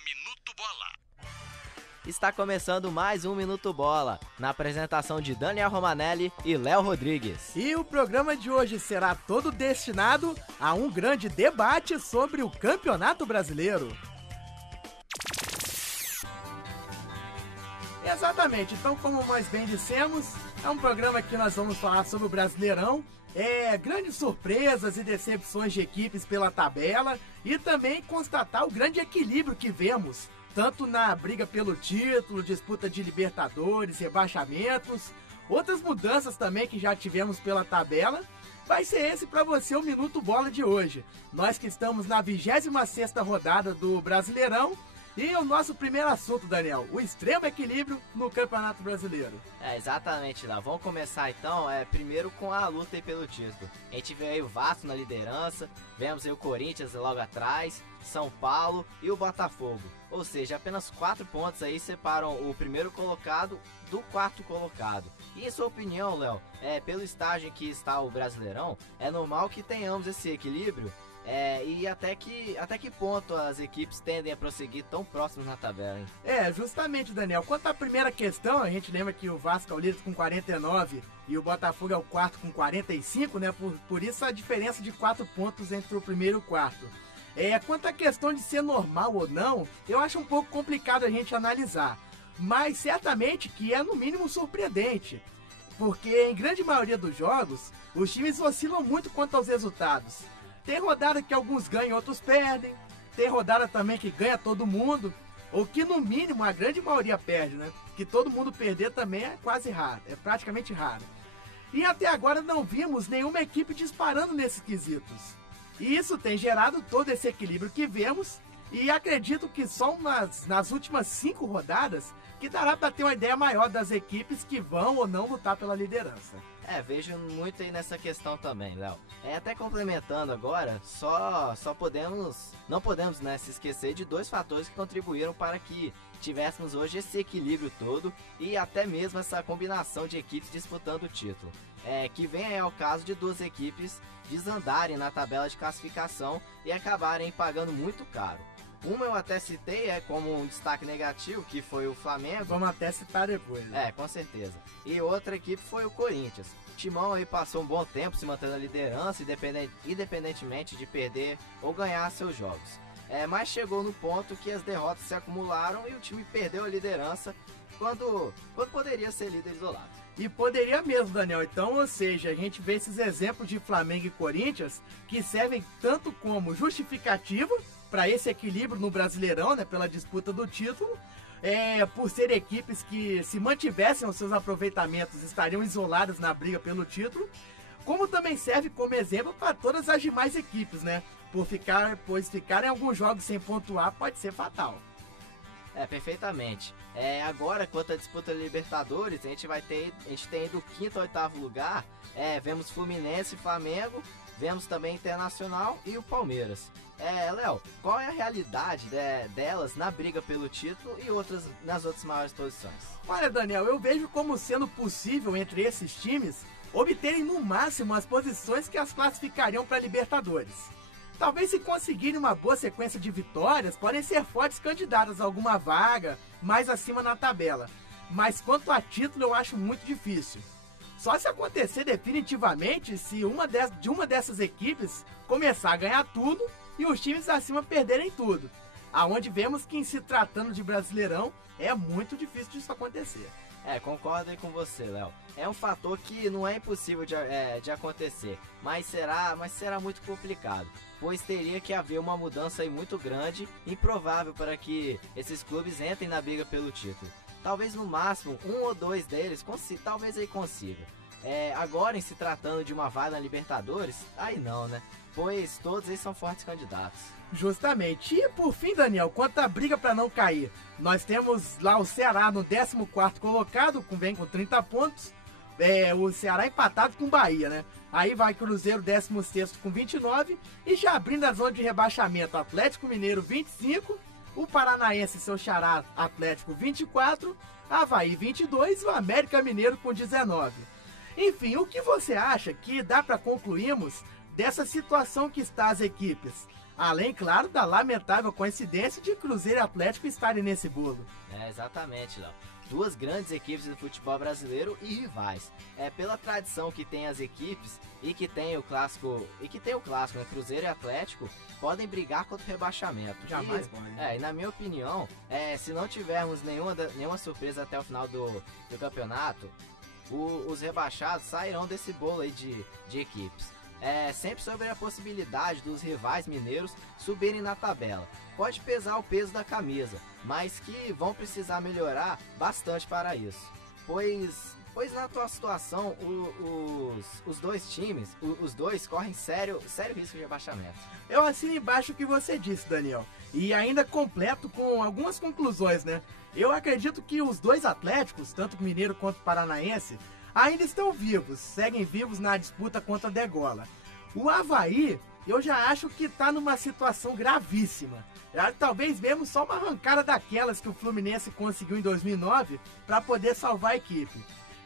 Minuto Bola. Está começando mais um Minuto Bola, na apresentação de Daniel Romanelli e Léo Rodrigues. E o programa de hoje será todo destinado a um grande debate sobre o Campeonato Brasileiro. Exatamente, então como nós bem dissemos, é um programa que nós vamos falar sobre o Brasileirão, grandes surpresas e decepções de equipes pela tabela e também constatar o grande equilíbrio que vemos, tanto na briga pelo título, disputa de Libertadores, rebaixamentos, outras mudanças também que já tivemos pela tabela. Vai ser esse para você o Minuto Bola de hoje. Nós que estamos na 26ª rodada do Brasileirão. E o nosso primeiro assunto, Daniel, o extremo equilíbrio no Campeonato Brasileiro. Exatamente, Léo. Vamos começar então, primeiro com a luta aí pelo título. A gente vê aí o Vasco na liderança, vemos aí o Corinthians logo atrás, São Paulo e o Botafogo. Ou seja, apenas 4 pontos aí separam o primeiro colocado do quarto colocado. E em sua opinião, Léo, pelo estágio em que está o Brasileirão, é normal que tenhamos esse equilíbrio? E até que ponto as equipes tendem a prosseguir tão próximos na tabela, hein? Justamente, Daniel. Quanto à primeira questão, a gente lembra que o Vasco é o líder com 49 e o Botafogo é o quarto com 45, né? Por isso a diferença de 4 pontos entre o primeiro e o quarto. Quanto à questão de ser normal ou não, eu acho um pouco complicado a gente analisar. Mas certamente que é no mínimo surpreendente. Porque em grande maioria dos jogos, os times oscilam muito quanto aos resultados. Tem rodada que alguns ganham, outros perdem. Tem rodada também que ganha todo mundo. Ou que no mínimo a grande maioria perde, né? Que todo mundo perder também é quase raro, é praticamente raro. E até agora não vimos nenhuma equipe disparando nesses quesitos. E isso tem gerado todo esse equilíbrio que vemos. E acredito que só nas últimas 5 rodadas que dará para ter uma ideia maior das equipes que vão ou não lutar pela liderança. Vejo muito aí nessa questão também, Léo. Até complementando agora, não podemos, né, se esquecer de 2 fatores que contribuíram para que tivéssemos hoje esse equilíbrio todo e até mesmo essa combinação de equipes disputando o título. Que vem ao caso de 2 equipes desandarem na tabela de classificação e acabarem pagando muito caro. Uma eu até citei como um destaque negativo, que foi o Flamengo. Vamos até citar depois. Com certeza. E outra equipe foi o Corinthians. O Timão aí passou um bom tempo se mantendo na liderança, independentemente de perder ou ganhar seus jogos. Mas chegou no ponto que as derrotas se acumularam e o time perdeu a liderança quando poderia ser líder isolado. E poderia mesmo, Daniel. Então, ou seja, a gente vê esses exemplos de Flamengo e Corinthians que servem tanto como justificativa para esse equilíbrio no Brasileirão, né, pela disputa do título, por ser equipes que, se mantivessem os seus aproveitamentos, estariam isoladas na briga pelo título, como também serve como exemplo para todas as demais equipes, né, pois ficar em alguns jogos sem pontuar pode ser fatal. Perfeitamente. Agora, quanto à disputa da Libertadores, a gente tem do 5º ao 8º lugar, vemos Fluminense e Flamengo, vemos também Internacional e o Palmeiras. Léo, qual é a realidade delas na briga pelo título e nas outras maiores posições? Olha, Daniel, eu vejo como sendo possível entre esses times obterem no máximo as posições que as classificariam para a Libertadores. Talvez, se conseguirem uma boa sequência de vitórias, podem ser fortes candidatas a alguma vaga mais acima na tabela. Mas quanto a título, eu acho muito difícil. Só se acontecer definitivamente se uma dessas equipes começar a ganhar tudo e os times acima perderem tudo. Aonde vemos que, em se tratando de Brasileirão, é muito difícil disso acontecer. Concordo aí com você, Léo. É um fator que não é impossível de acontecer, mas será muito complicado, pois teria que haver uma mudança aí muito grande e improvável para que esses clubes entrem na briga pelo título. Talvez no máximo 1 ou 2 deles talvez aí consiga. Agora, em se tratando de uma vaga na Libertadores, aí não, né? Pois todos eles são fortes candidatos. Justamente. E por fim, Daniel, quanto à briga para não cair, nós temos lá o Ceará no 14º colocado, vem com 30 pontos. O Ceará empatado com o Bahia, né? Aí vai Cruzeiro 16º com 29 e já abrindo a zona de rebaixamento, Atlético Mineiro 25, o Paranaense, seu xará Atlético 24, Avaí 22 e o América Mineiro com 19. Enfim, o que você acha que dá para concluirmos dessa situação que está as equipes? Além, claro, da lamentável coincidência de Cruzeiro e Atlético estarem nesse bolo. Exatamente, Léo. Duas grandes equipes do futebol brasileiro e rivais. Pela tradição que tem as equipes e que tem o clássico, né, Cruzeiro e Atlético, podem brigar contra o rebaixamento. Jamais pode. E na minha opinião, se não tivermos nenhuma surpresa até o final do campeonato, os rebaixados sairão desse bolo aí de equipes. Sempre sobre a possibilidade dos rivais mineiros subirem na tabela. Pode pesar o peso da camisa, mas que vão precisar melhorar bastante para isso. Pois na atual situação, os dois times, os dois correm sério risco de rebaixamento. Eu assino embaixo o que você disse, Daniel. E ainda completo com algumas conclusões, né? Eu acredito que os dois Atléticos, tanto o Mineiro quanto o Paranaense, ainda estão vivos, seguem vivos na disputa contra a Degola. O Avaí, eu já acho que está numa situação gravíssima. Talvez mesmo só uma arrancada daquelas que o Fluminense conseguiu em 2009 para poder salvar a equipe.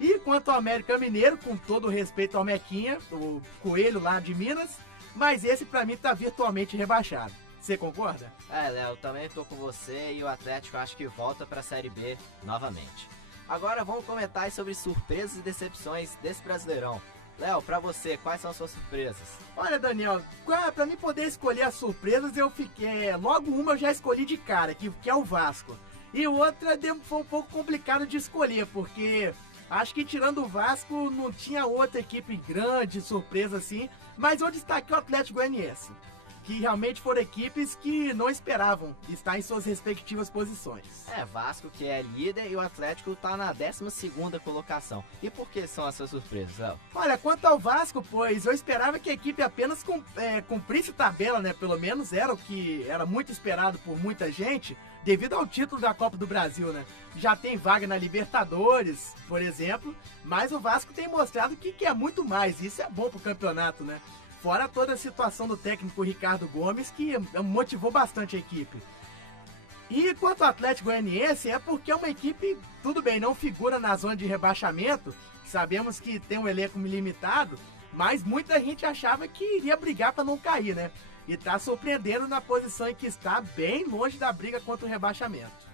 E quanto ao América Mineiro, com todo o respeito ao Mequinha, o Coelho lá de Minas, mas esse para mim está virtualmente rebaixado. Você concorda? Léo, também tô com você e o Atlético acho que volta para a Série B novamente. Agora vamos comentar sobre surpresas e decepções desse Brasileirão. Léo, pra você, quais são as suas surpresas? Olha, Daniel, pra mim poder escolher as surpresas, eu fiquei... Logo uma eu já escolhi de cara, que é o Vasco. E outra foi um pouco complicado de escolher, porque acho que tirando o Vasco não tinha outra equipe grande, surpresa assim, mas eu destaquei o Atlético Goianiense, que realmente foram equipes que não esperavam estar em suas respectivas posições. Vasco que é líder e o Atlético está na 12ª colocação. E por que são essas surpresas, Léo? Olha, quanto ao Vasco, pois eu esperava que a equipe apenas cumprisse tabela, né? Pelo menos era o que era muito esperado por muita gente, devido ao título da Copa do Brasil, né? Já tem vaga na Libertadores, por exemplo, mas o Vasco tem mostrado que quer muito mais, e isso é bom pro campeonato, né? Fora toda a situação do técnico Ricardo Gomes, que motivou bastante a equipe. E quanto ao Atlético Goianiense, é porque é uma equipe, tudo bem, não figura na zona de rebaixamento, sabemos que tem um elenco limitado, mas muita gente achava que iria brigar para não cair, né? E tá surpreendendo na posição em que está, bem longe da briga contra o rebaixamento.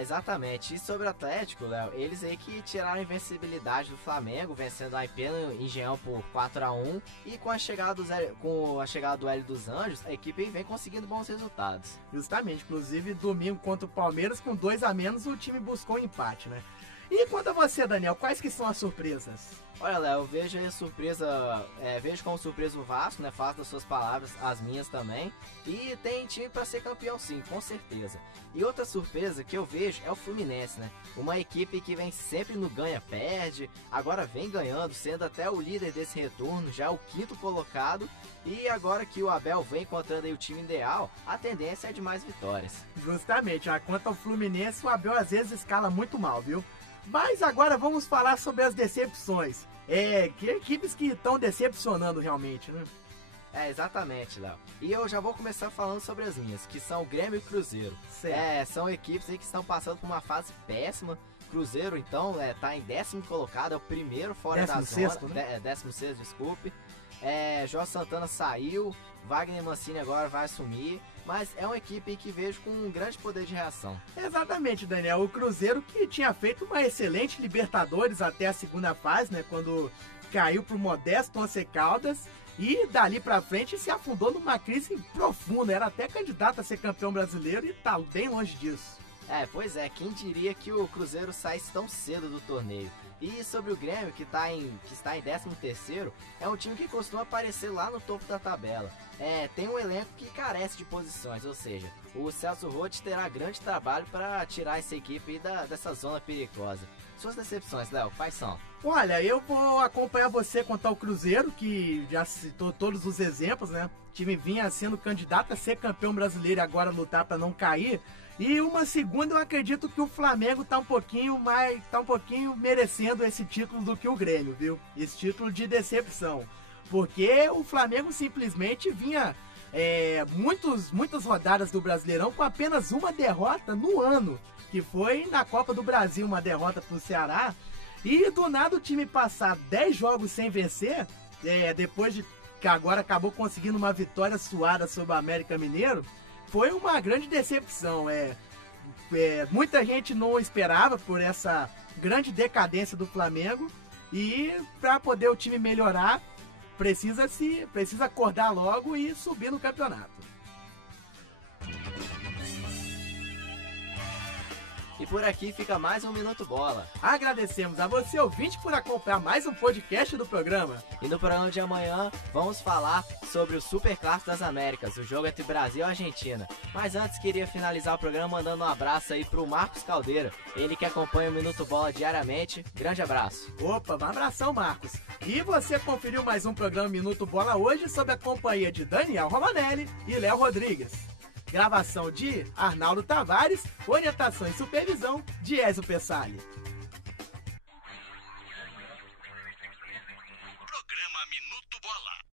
Exatamente. E sobre o Atlético, Léo, eles aí que tiraram a invencibilidade do Flamengo, vencendo a pena Engenhão por 4-1. E com a chegada do Hélio dos Anjos, a equipe vem conseguindo bons resultados. Justamente, inclusive domingo contra o Palmeiras, com 2 a menos, o time buscou um empate, né? E quanto a você, Daniel, quais que são as surpresas? Olha, Léo, eu vejo aí vejo como surpresa o Vasco, né? Faço das suas palavras as minhas também. E tem time para ser campeão sim, com certeza. E outra surpresa que eu vejo é o Fluminense, né? Uma equipe que vem sempre no ganha-perde, agora vem ganhando, sendo até o líder desse retorno, já o 5º colocado. E agora que o Abel vem encontrando aí o time ideal, a tendência é de mais vitórias. Justamente, quanto ao Fluminense, o Abel às vezes escala muito mal, viu? Mas agora vamos falar sobre as decepções. Que equipes que estão decepcionando realmente, né? Exatamente, Léo. E eu já vou começar falando sobre as minhas, que são o Grêmio e o Cruzeiro. São equipes aí que estão passando por uma fase péssima. Cruzeiro, então, tá em 10º colocado, é o primeiro fora da zona. Né? 16º, desculpe. Jorge Santana saiu, Wagner Mancini agora vai assumir, mas é uma equipe que vejo com um grande poder de reação. Exatamente, Daniel. O Cruzeiro que tinha feito uma excelente Libertadores até a segunda fase, né? Quando caiu pro modesto Once Caldas e dali pra frente se afundou numa crise profunda. Era até candidato a ser campeão brasileiro e tá bem longe disso. Pois é, quem diria que o Cruzeiro saísse tão cedo do torneio. E sobre o Grêmio, que está em 13º, é um time que costuma aparecer lá no topo da tabela. Tem um elenco que carece de posições, ou seja, o Celso Roth terá grande trabalho para tirar essa equipe dessa zona perigosa. Suas decepções, Léo, quais são? Olha, eu vou acompanhar você quanto ao Cruzeiro, que já citou todos os exemplos, né? O time vinha sendo candidato a ser campeão brasileiro e agora lutar para não cair. E uma segunda, eu acredito que o Flamengo tá um pouquinho merecendo esse título do que o Grêmio, viu? Esse título de decepção. Porque o Flamengo simplesmente vinha muitas rodadas do Brasileirão com apenas uma derrota no ano, que foi na Copa do Brasil, uma derrota pro Ceará. E do nada o time passar 10 jogos sem vencer, depois de que agora acabou conseguindo uma vitória suada sobre o América Mineiro, foi uma grande decepção. Muita gente não esperava por essa grande decadência do Flamengo, e para poder o time melhorar, precisa acordar logo e subir no campeonato. E por aqui fica mais um Minuto Bola. Agradecemos a você, ouvinte, por acompanhar mais um podcast do programa. E no programa de amanhã vamos falar sobre o Superclássico das Américas, o jogo entre Brasil e Argentina. Mas antes queria finalizar o programa mandando um abraço aí pro Marcos Caldeira, ele que acompanha o Minuto Bola diariamente. Grande abraço. Opa, um abração, Marcos. E você conferiu mais um programa Minuto Bola hoje sob a companhia de Daniel Romanelli e Léo Rodrigues. Gravação de Arnaldo Tavares, orientação e supervisão de Ezio Pessali.